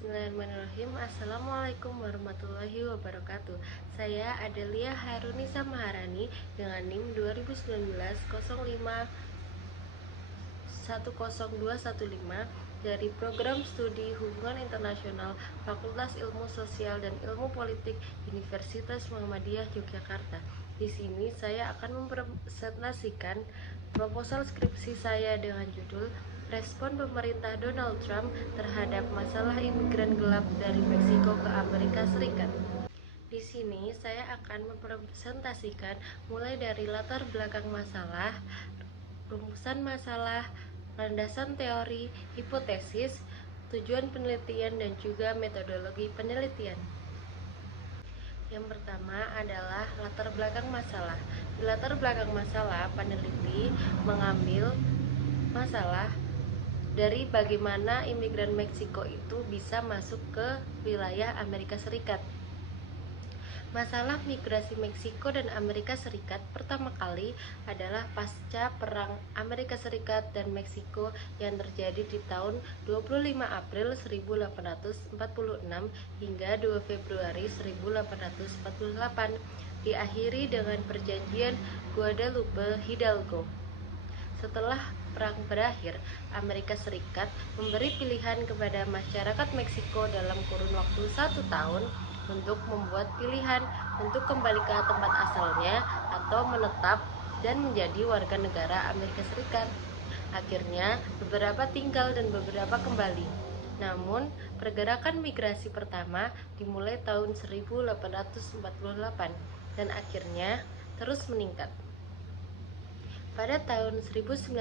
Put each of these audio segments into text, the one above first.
Bismillahirrahmanirrahim. Assalamualaikum warahmatullahi wabarakatuh. Saya Adelia Harunisa Maharani dengan NIM 2019 05 10215 dari Program Studi Hubungan Internasional Fakultas Ilmu Sosial dan Ilmu Politik Universitas Muhammadiyah Yogyakarta. Di sini saya akan mempresentasikan proposal skripsi saya dengan judul Respon Pemerintah Donald Trump terhadap masalah imigran gelap dari Meksiko ke Amerika Serikat. Di sini saya akan mempresentasikan mulai dari latar belakang masalah, rumusan masalah, landasan teori, hipotesis, tujuan penelitian, dan juga metodologi penelitian. Yang pertama adalah latar belakang masalah. Di latar belakang masalah, peneliti mengambil masalah dari bagaimana imigran Meksiko itu bisa masuk ke wilayah Amerika Serikat. Masalah migrasi Meksiko dan Amerika Serikat pertama kali adalah pasca Perang Amerika Serikat dan Meksiko yang terjadi di tahun 25 April 1846 hingga 2 Februari 1848, diakhiri dengan Perjanjian Guadalupe Hidalgo. Setelah perang berakhir, Amerika Serikat memberi pilihan kepada masyarakat Meksiko dalam kurun waktu 1 tahun untuk membuat pilihan untuk kembali ke tempat asalnya atau menetap dan menjadi warga negara Amerika Serikat. Akhirnya, beberapa tinggal dan beberapa kembali. Namun, pergerakan migrasi pertama dimulai tahun 1848 dan akhirnya terus meningkat. Pada tahun 1900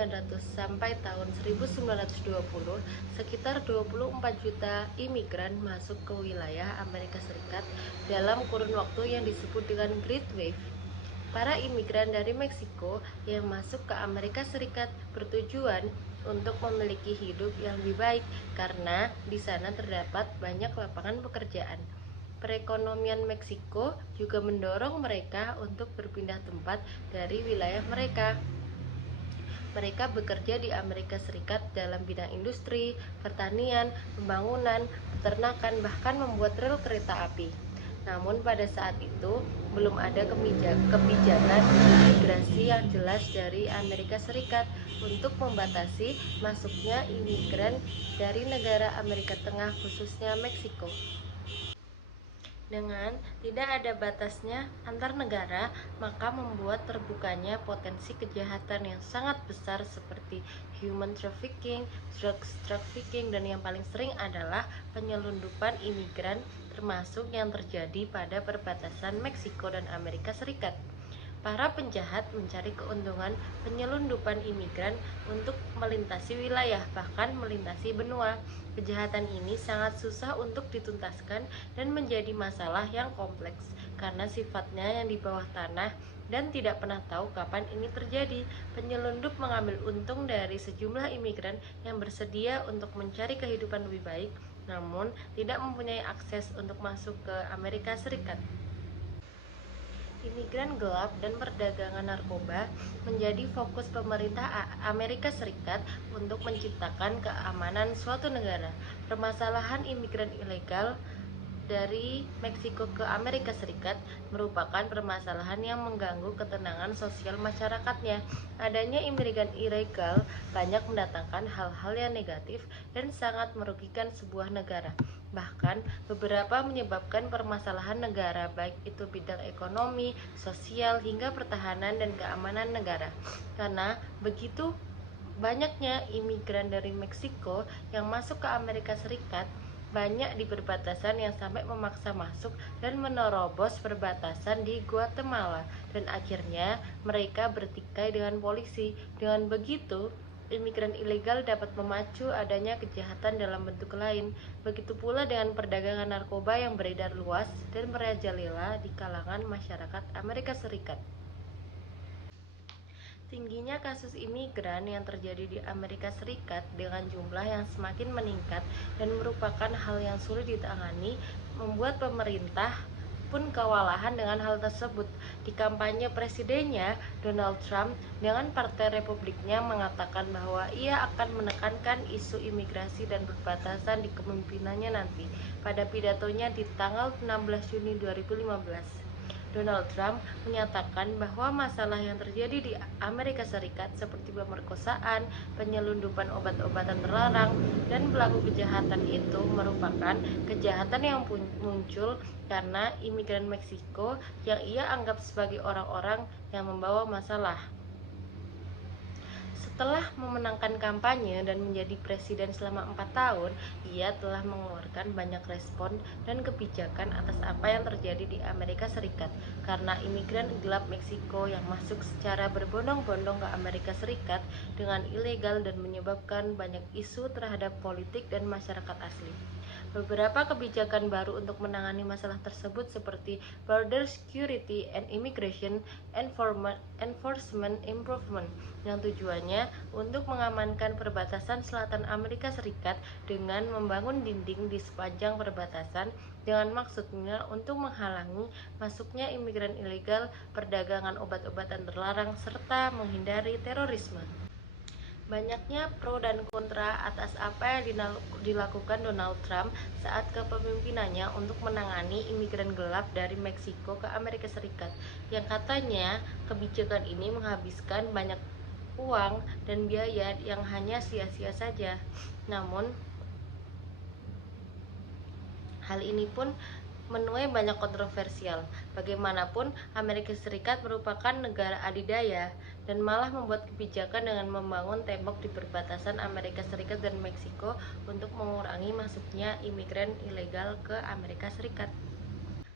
sampai tahun 1920, sekitar 24 juta imigran masuk ke wilayah Amerika Serikat dalam kurun waktu yang disebut dengan Great Wave. Para imigran dari Meksiko yang masuk ke Amerika Serikat bertujuan untuk memiliki hidup yang lebih baik karena di sana terdapat banyak lapangan pekerjaan. Perekonomian Meksiko juga mendorong mereka untuk berpindah tempat dari wilayah mereka. Mereka bekerja di Amerika Serikat dalam bidang industri, pertanian, pembangunan, peternakan, bahkan membuat rel kereta api. Namun pada saat itu belum ada kebijakan imigrasi yang jelas dari Amerika Serikat untuk membatasi masuknya imigran dari negara Amerika Tengah, khususnya Meksiko. Dengan tidak ada batasnya antar negara, maka membuat terbukanya potensi kejahatan yang sangat besar seperti human trafficking, drugs trafficking, dan yang paling sering adalah penyelundupan imigran, termasuk yang terjadi pada perbatasan Meksiko dan Amerika Serikat. Para penjahat mencari keuntungan penyelundupan imigran untuk melintasi wilayah, bahkan melintasi benua. Kejahatan ini sangat susah untuk dituntaskan dan menjadi masalah yang kompleks karena sifatnya yang di bawah tanah dan tidak pernah tahu kapan ini terjadi. Penyelundup mengambil untung dari sejumlah imigran yang bersedia untuk mencari kehidupan lebih baik, namun tidak mempunyai akses untuk masuk ke Amerika Serikat. Imigran gelap dan perdagangan narkoba menjadi fokus pemerintah Amerika Serikat untuk menciptakan keamanan suatu negara. Permasalahan imigran ilegal dari Meksiko ke Amerika Serikat merupakan permasalahan yang mengganggu ketenangan sosial masyarakatnya. Adanya imigran ilegal banyak mendatangkan hal-hal yang negatif dan sangat merugikan sebuah negara. Bahkan beberapa menyebabkan permasalahan negara, baik itu bidang ekonomi, sosial, hingga pertahanan dan keamanan negara. Karena begitu banyaknya imigran dari Meksiko yang masuk ke Amerika Serikat, banyak di perbatasan yang sampai memaksa masuk dan menerobos perbatasan di Guatemala, dan akhirnya mereka bertikai dengan polisi. Dengan begitu, imigran ilegal dapat memacu adanya kejahatan dalam bentuk lain. Begitu pula dengan perdagangan narkoba yang beredar luas dan merajalela di kalangan masyarakat Amerika Serikat. Tingginya kasus imigran yang terjadi di Amerika Serikat dengan jumlah yang semakin meningkat dan merupakan hal yang sulit ditangani, membuat pemerintah pun kewalahan dengan hal tersebut. Di kampanye presidennya, Donald Trump dengan Partai Republiknya mengatakan bahwa ia akan menekankan isu imigrasi dan perbatasan di kepemimpinannya nanti. Pada pidatonya di tanggal 16 Juni 2015, Donald Trump menyatakan bahwa masalah yang terjadi di Amerika Serikat seperti pemerkosaan, penyelundupan obat-obatan terlarang, dan pelaku kejahatan itu merupakan kejahatan yang muncul karena imigran Meksiko yang ia anggap sebagai orang-orang yang membawa masalah. Setelah memenangkan kampanye dan menjadi presiden selama 4 tahun, ia telah mengeluarkan banyak respon dan kebijakan atas apa yang terjadi di Amerika Serikat karena imigran gelap Meksiko yang masuk secara berbondong-bondong ke Amerika Serikat dengan ilegal dan menyebabkan banyak isu terhadap politik dan masyarakat asli. Beberapa kebijakan baru untuk menangani masalah tersebut seperti Border Security and Immigration Enforcement Improvement yang tujuannya untuk mengamankan perbatasan selatan Amerika Serikat dengan membangun dinding di sepanjang perbatasan dengan maksudnya untuk menghalangi masuknya imigran ilegal, perdagangan obat-obatan terlarang, serta menghindari terorisme. Banyaknya pro dan kontra atas apa yang dilakukan Donald Trump saat kepemimpinannya untuk menangani imigran gelap dari Meksiko ke Amerika Serikat, yang katanya kebijakan ini menghabiskan banyak uang dan biaya yang hanya sia-sia saja. Namun, hal ini pun menuai banyak kontroversial. Bagaimanapun, Amerika Serikat merupakan negara adidaya dan malah membuat kebijakan dengan membangun tembok di perbatasan Amerika Serikat dan Meksiko untuk mengurangi masuknya imigran ilegal ke Amerika Serikat.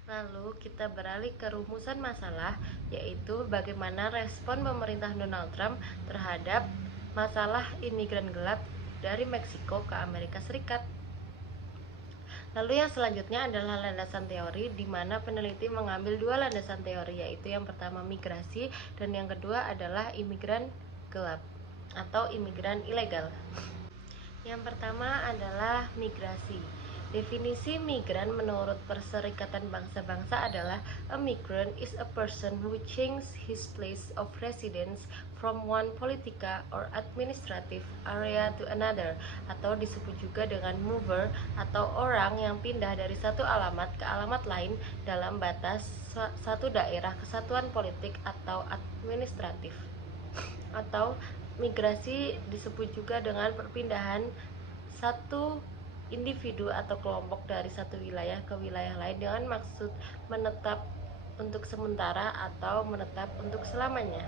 Lalu kita beralih ke rumusan masalah, yaitu bagaimana respon pemerintah Donald Trump terhadap masalah imigran gelap dari Meksiko ke Amerika Serikat. Lalu yang selanjutnya adalah landasan teori, di mana peneliti mengambil dua landasan teori, yaitu yang pertama migrasi dan yang kedua adalah imigran gelap atau imigran ilegal. Yang pertama adalah migrasi. Definisi migran menurut Perserikatan Bangsa-Bangsa adalah a migrant is a person who changes his place of residence from one political or administrative area to another, atau disebut juga dengan mover atau orang yang pindah dari satu alamat ke alamat lain dalam batas satu daerah kesatuan politik atau administratif. Atau migrasi disebut juga dengan perpindahan satu individu atau kelompok dari satu wilayah ke wilayah lain dengan maksud menetap untuk sementara atau menetap untuk selamanya.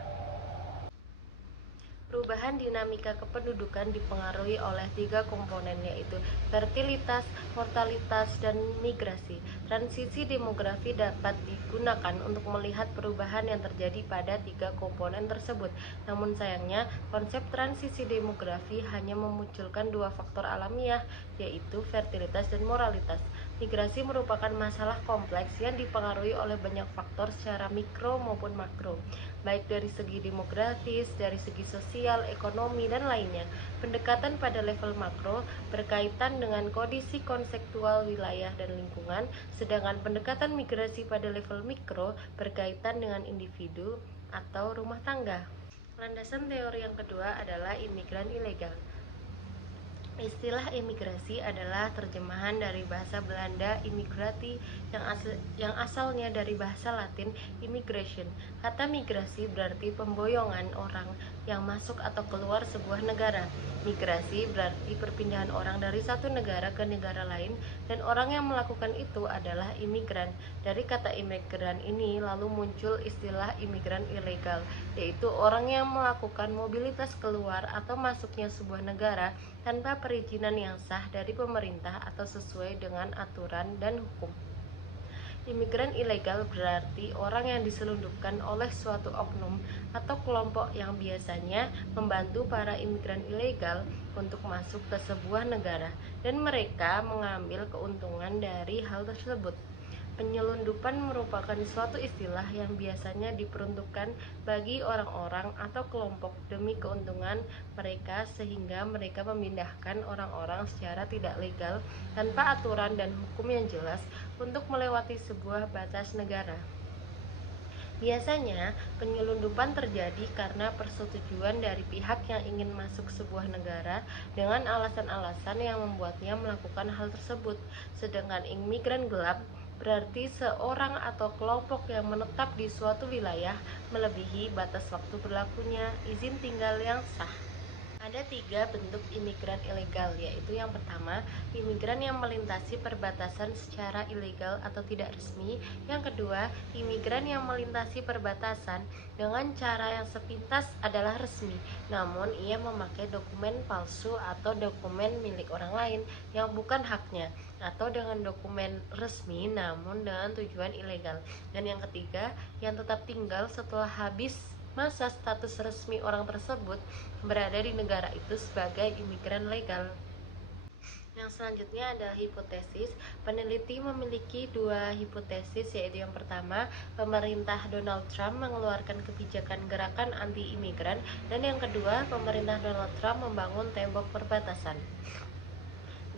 Perubahan dinamika kependudukan dipengaruhi oleh tiga komponen, yaitu fertilitas, mortalitas, dan migrasi. Transisi demografi dapat digunakan untuk melihat perubahan yang terjadi pada tiga komponen tersebut. Namun sayangnya, konsep transisi demografi hanya memunculkan dua faktor alamiah, yaitu fertilitas dan moralitas. Migrasi merupakan masalah kompleks yang dipengaruhi oleh banyak faktor secara mikro maupun makro, baik dari segi demografis, dari segi sosial, ekonomi, dan lainnya. Pendekatan pada level makro berkaitan dengan kondisi konseptual wilayah dan lingkungan, sedangkan pendekatan migrasi pada level mikro berkaitan dengan individu atau rumah tangga. Landasan teori yang kedua adalah imigran ilegal. Istilah imigrasi adalah terjemahan dari bahasa Belanda immigrati yang asalnya dari bahasa Latin immigration. Kata migrasi berarti pemboyongan orang yang masuk atau keluar sebuah negara. Migrasi berarti perpindahan orang dari satu negara ke negara lain, dan orang yang melakukan itu adalah imigran. Dari kata imigran ini lalu muncul istilah imigran ilegal, yaitu orang yang melakukan mobilitas keluar atau masuknya sebuah negara tanpa perizinan yang sah dari pemerintah atau sesuai dengan aturan dan hukum. Imigran ilegal berarti orang yang diselundupkan oleh suatu oknum atau kelompok yang biasanya membantu para imigran ilegal untuk masuk ke sebuah negara, dan mereka mengambil keuntungan dari hal tersebut. Penyelundupan merupakan suatu istilah yang biasanya diperuntukkan bagi orang-orang atau kelompok demi keuntungan mereka sehingga mereka memindahkan orang-orang secara tidak legal tanpa aturan dan hukum yang jelas untuk melewati sebuah batas negara. Biasanya, penyelundupan terjadi karena persetujuan dari pihak yang ingin masuk sebuah negara dengan alasan-alasan yang membuatnya melakukan hal tersebut. Sedangkan imigran gelap berarti seorang atau kelompok yang menetap di suatu wilayah melebihi batas waktu berlakunya izin tinggal yang sah. Ada 3 bentuk imigran ilegal, yaitu yang pertama, imigran yang melintasi perbatasan secara ilegal atau tidak resmi. Yang kedua, imigran yang melintasi perbatasan dengan cara yang sepintas adalah resmi, namun ia memakai dokumen palsu atau dokumen milik orang lain yang bukan haknya, atau dengan dokumen resmi namun dengan tujuan ilegal. Dan yang ketiga, yang tetap tinggal setelah habis masa status resmi orang tersebut berada di negara itu sebagai imigran legal. Yang selanjutnya adalah hipotesis. Peneliti memiliki 2 hipotesis, yaitu yang pertama, pemerintah Donald Trump mengeluarkan kebijakan gerakan anti-imigran, dan yang kedua, pemerintah Donald Trump membangun tembok perbatasan.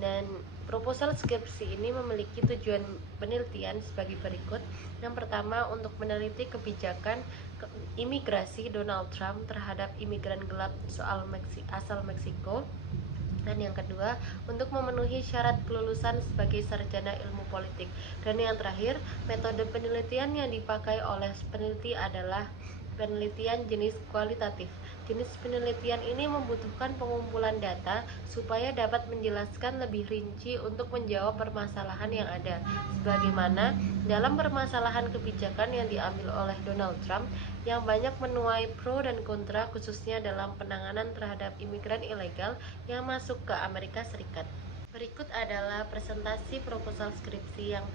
Dan proposal skripsi ini memiliki tujuan penelitian sebagai berikut. Yang pertama, untuk meneliti kebijakan imigrasi Donald Trump terhadap imigran gelap asal Meksiko. Dan yang kedua, untuk memenuhi syarat kelulusan sebagai sarjana ilmu politik. Dan yang terakhir, metode penelitian yang dipakai oleh peneliti adalah penelitian jenis kualitatif. Jenis penelitian ini membutuhkan pengumpulan data supaya dapat menjelaskan lebih rinci untuk menjawab permasalahan yang ada. Sebagaimana dalam permasalahan kebijakan yang diambil oleh Donald Trump yang banyak menuai pro dan kontra, khususnya dalam penanganan terhadap imigran ilegal yang masuk ke Amerika Serikat. Berikut adalah presentasi proposal skripsi yang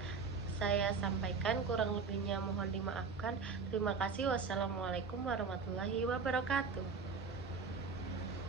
saya sampaikan, kurang lebihnya mohon dimaafkan. Terima kasih. Wassalamualaikum warahmatullahi wabarakatuh.